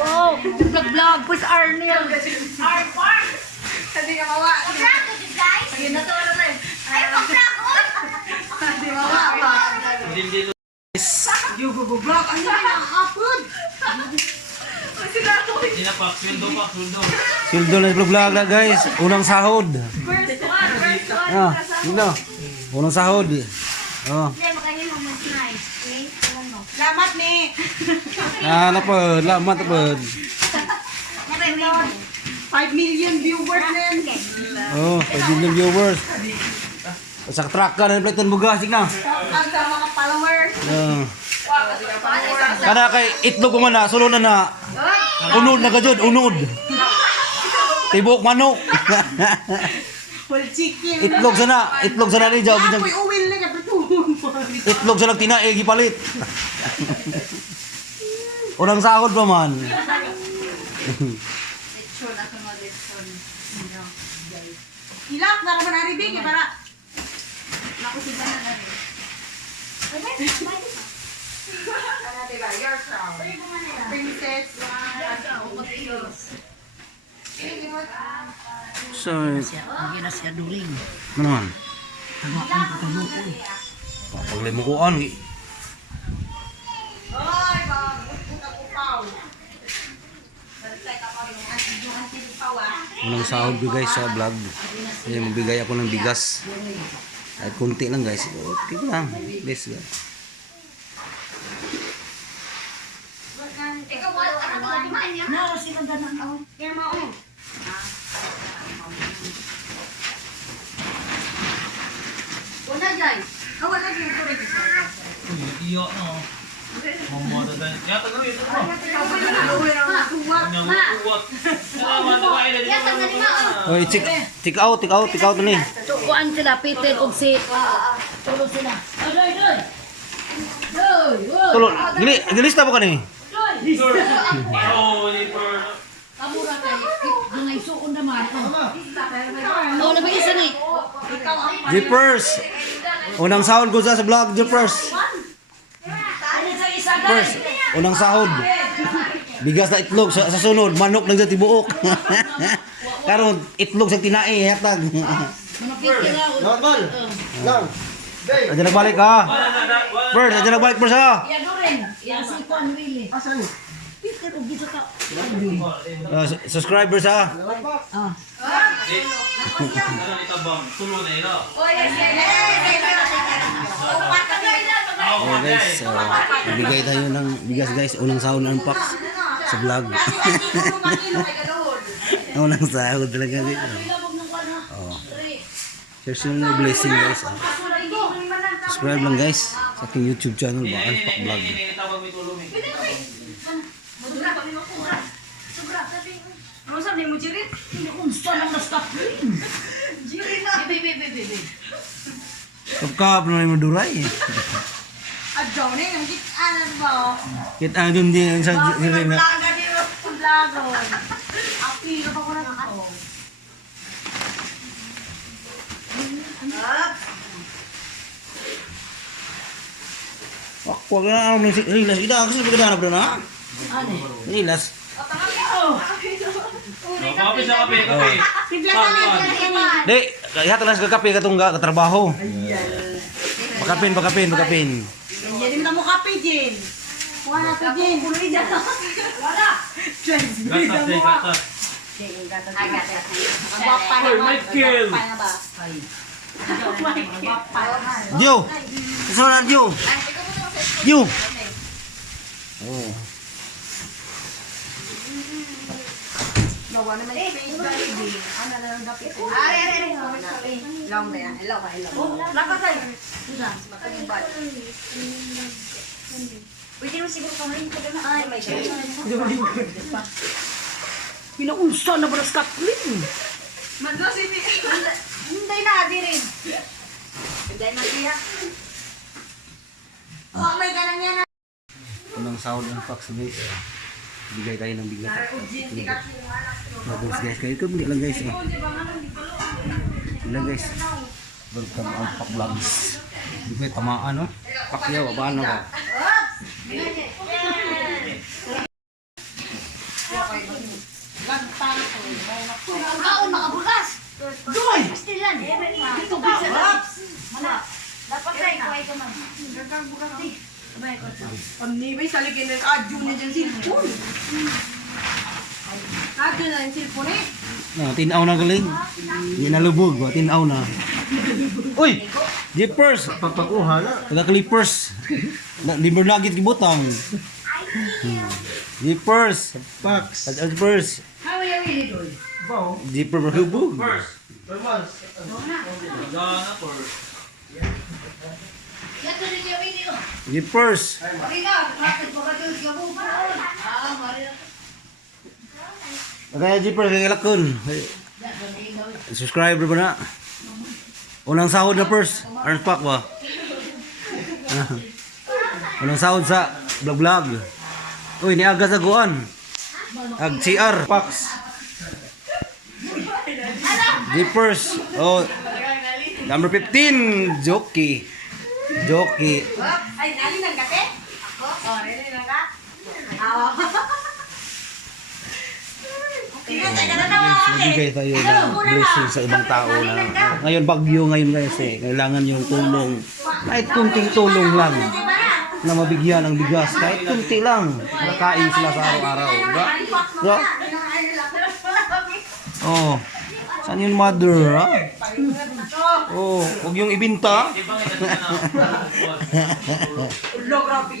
Wow, vlog-vlog. Push Arnel. Hindi ka mawa. Ayun na to, ano na eh. Ay, hindi mawa pa. Yung vlog, ano na nakakapod? Sildo na vlog na guys. Unang sahod. First one. Dito. Unang sahod. Oh. Salamat ni. Ano po? Lamat po. 5 million viewers din. Oh, 5 million viewers. Sa truck ka na platan bugas na. Ang sa mga followers. Kada kay itlog man na, sulo na. Unod na gajud, unod. Tibok manok. Full chicken. Itlog sana ni jaw Apoy uwil na kapituhon po. Itlog sa tinae gipalit. Unang sahod pa man. Hilak na ka man aribig para. Naku si Bana na rin. Ano diba? Your crown. Princess. So, Lagi na siya duling. ano man? Paglimukuan. Oy, bang. Puta ko pao. Unang sahod ko guys sa vlog. Ay, magbigay ako ng bigas. Ay, kunti lang guys. Okay lang. Bless God. No, sila ganun. Kaya mo. Una guys. Wala din ko rin. Iyo no. Mamo da dan. Ya tagal ito mo. Nya uwat. Salamat ka ila dito. Oy, tik out ni. Tukuan sila, Peter og si tulog sila. Doy, doy. Doy, doy. Tulog. Gilista pa ka ni. Oh, ni per. Kamura kay ngay suon naman. Oh, labay isa ni. Jeepers. Unang sahod ko sa vlog, Jeepers. First, unang sahod. Bigas na itlog sa sunod, manok lang sa tibuok. Karon itlog sa tinae hatag. Normal. Lang. Day. Aja nagbalik ka. First, aja nagbalik first ha. Ya do rin. Ya si Kon Willie. Asan? Peter og gito ka. Subscribers ha. Ah. Ano itabang tulo na ilo. Oh guys, bibigay tayo ng bigas guys. Unang sahod ng unbox sa vlog. Unang sahod talaga guys. Oh. Here's your blessing guys. Subscribe lang guys sa aking YouTube channel, Baan Pak Vlog. Itabang mi tulo mi. Ano sabi mo, Jirit? Hindi unsa nang nastop. Jirit na. Be. Kapkap na yung maduray. Adjo na yung gitaan mo. Kita dun din sa jiray na. Vlog na din yung vlog. Api, ano pa ko na nakao? Wag na ano ng rilas. Ida kasi pagkadana bro na. Ano? Rilas. Kape sa kape. Bigla ka na dyan. Di, kaya talas ka kape katong katrabaho. Bakapin. Yan mo kape, Jen. Wala ka, Jen. Puloy dyan. Wala. Gatas day gatas. Bapa na Oy, ba? Michael. Bapa na ba? Bapa na. Dio. Isa na Dio. Dio. Oh. Lawa naman yung face baby. Ano na lang dapit? Are. Long na yan. Hello. Laka tayo. Matalibat. Pwede mo siguro kamarin ka na. Ay, may God. Pinaunsa na bras kaplin. Magdos ini. Hindi na, di rin. Hindi na siya. Oh, may ganang yan. Unang sahod ng Fox guys. Bigay tayo ng bigas. Bagos guys. Kayo ito lang guys. Ilang guys. Welcome on Pak Vlogs. Hindi ko tamaan no. Pakyaw, abaan na ba? Ang nibay sa ligin ng adyo na dyan silpon. Adyo na yung silpon eh. Tinaw na galing. Hindi nalubog, tinaw na. Uy! Jeepers! Papakuha na. Taga Clippers. Limber nugget gibutang. Jeepers! Pax. Jeepers! How are you really doing? Bao. Jeepers berhubung. First. Hermans. Gana first. Yato rin yung video. Jeepers! Marina, bakit ba ka doon? Gabu pa. Marina. Kaya Jeepers kaya lakon. Subscriber ba na? Unang sahod na first. Earn pack ba? Unang sahod sa vlog. Uy, niaga sa guan. Ag CR. Pax. Jeepers. Oh. Number 15. Jockey. Jockey. Ay, nali ng kape? Ako? O, nali ng ka? Awa. Nagbigay tayo ng blessing sa ibang tao na ngayon bagyo ngayon guys kailangan yung tulong kahit kunting tulong lang na mabigyan ng bigas kahit kunti lang makain sila sa araw-araw diba? Diba? Oh saan yung mother ha? Oh huwag yung ibinta Ulo, grabe.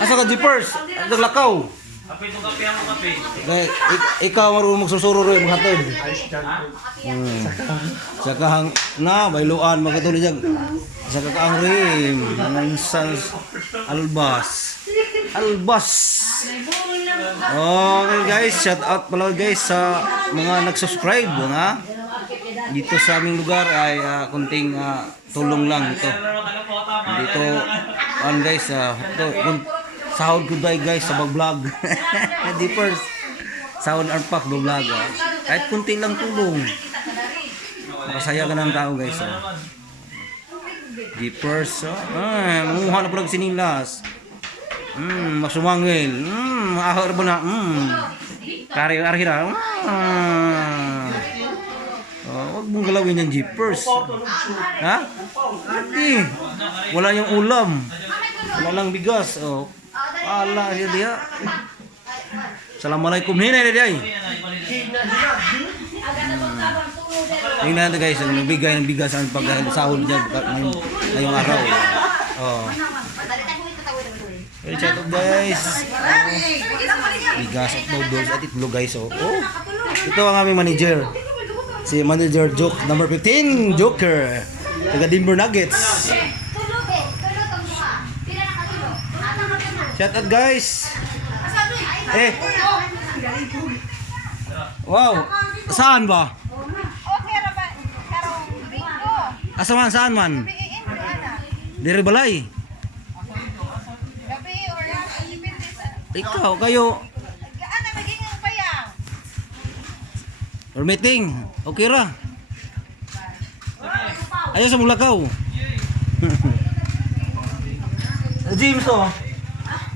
asa ka Jeepers? Naglakaw Kape itong kape ang kape. ikaw marunong magsusuro rin maghatid saka hang na bailuan magkatuloy dyan saka ka ang rim ang sans albas okay guys shout out pala guys sa mga nag-subscribe ha dito sa aming lugar ay kunting tulong lang ito dito guys ito sahod ko guys sa vlog di first sahod arpak vlog kahit kunti lang tulong makasaya ka ng tao guys di first manguha na pala sinilas masumangil ahor ba na kari arhira huwag mong galawin yung jeepers ha? Hindi wala yung ulam wala lang bigas ala siya dia assalamualaikum hinay na dia tingnan natin guys ang nagbigay ng bigas ang pagsahod niya ngayong araw hey chat up guys bigas at noodles at itlog guys ito ang aming manager si manager Joke number 15 Joker taga Limber Nuggets shout out guys wow saan ba asa man saan man diri balay ikaw kayo or meeting okay ra ayaw sa Mulakaw James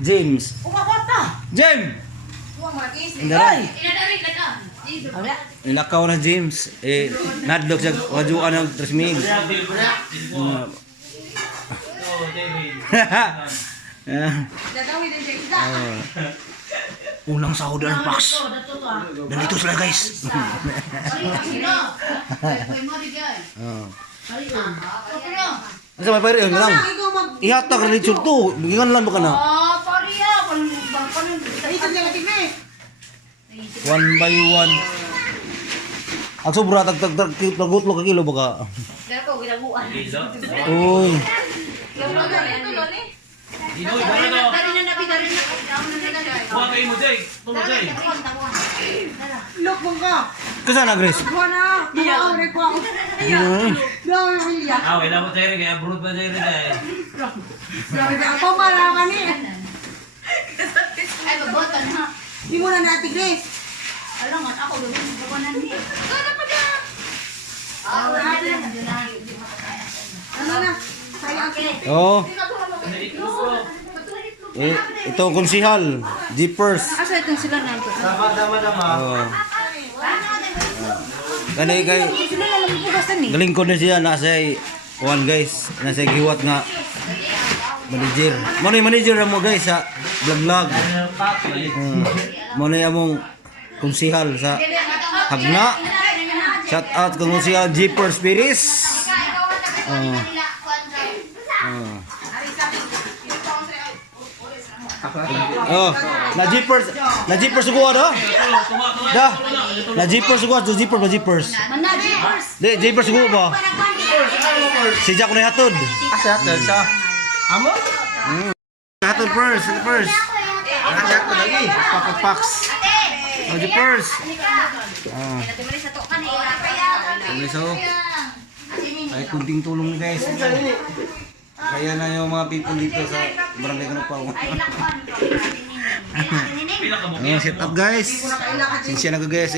James Indaran nilakaw na James nadlok siya wajuan ng tresmig unang sahod ang Pax nandito sila guys asa may pare lang ihatag rin sulto bigyan lang baka na one by one ang sobra tagutlo ka kilo baka uy Dinoy, bala to. Buha kayo mo, Jay. Tulog, Jay. Look mo ka. kasana Grace Buha na. Buha ko ako. Wala mo, Jay. Kaya brood pa, Jay. Grabe ka. Ako malaman eh. Ay, mabotan ha. Di mo na natin, Grace. Alam nga, ako doon yung buwanan niya. Sana pa na. Ano na? Sayang. oh ito ang konsihal Jeepers Asa itong sila na ito? Dama. oh Kani kay galing ko na siya nasa one guys, nasa giwat nga manager. Mo ni manager mo guys sa vlog. Mo ni among konsihal sa Hagna. Shout out kung konsihal Jeepers Spiris. Oh, na Jeepers suguan oh. Dah. Na Jeepers suguan, Jeepers. Mana Jeepers? Di Jeepers suguan ba? Si Jack na hatod. Asa atin sa amo? Hatod first. Asa ko lagi. Papapax. Oh, Jeepers. So, ay kunting tulong guys. Kaya na yung mga people dito sa Barangay Kanapaw. Set up guys. Sinsya na guys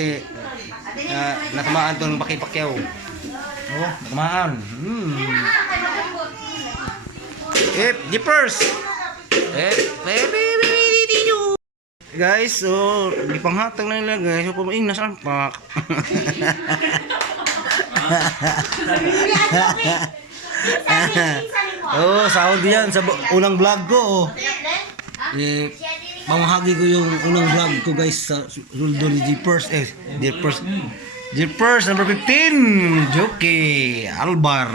natamaan to ng pakipakyaw. Oh, natamaan. Jeepers. Guys, so dipanghatag na nila guys. So pumaing na sampak. Oh, sahod yan sa unang vlog ko. Oh. Mamahagi ko yung unang vlog ko guys sa suldo ni Jeepers. Jeepers number 15. Jockey Albar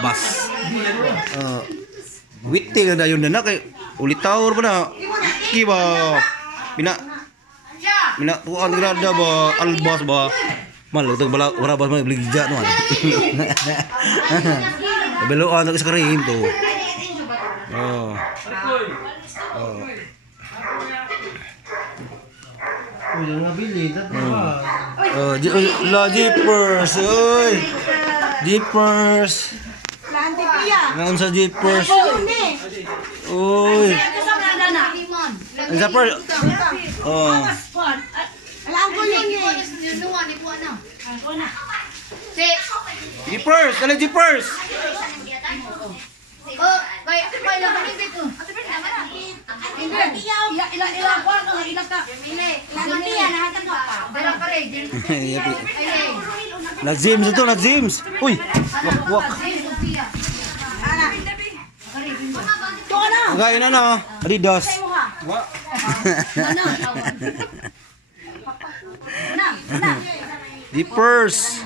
Bas. Witty na yun na kay ulit tower pa na. Kiba. Mina tuan grada ba Albas ba. Malu tu bala ora bas beli gija tu. Beloan tak sekarang tu. Oh. Udah nabili tat. La Jeepers, oi. Jeepers. Lanti piya. Naon sa Jeepers? Oi. Jeepers. Oh. Alam ko yun Jeepers, kala Jeepers. Na James itu, na James. Uy, wak. Enggak ini na, Adidas. Jeepers.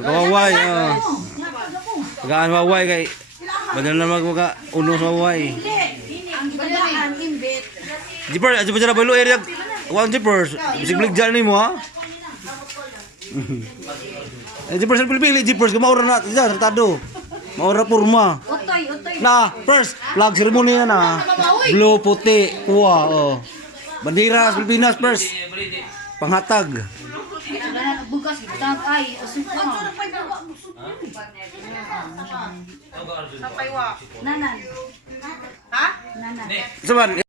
Kawaway. Tagaan waway kay badal na magmaka uno sa waway. Jeepers, aja pa balo area. Wan Jeepers, bisig bligjan nimo ha. Jeepers pilih Jeepers kemaura na jar tado. Maura purma. Nah, first flag ceremony na. Blue puti, kuha oh. Bandera Pilipinas first. Panghatag. Bukas kita ay usupa. Sapay wa. Nanan. Ha? Nanan. Saban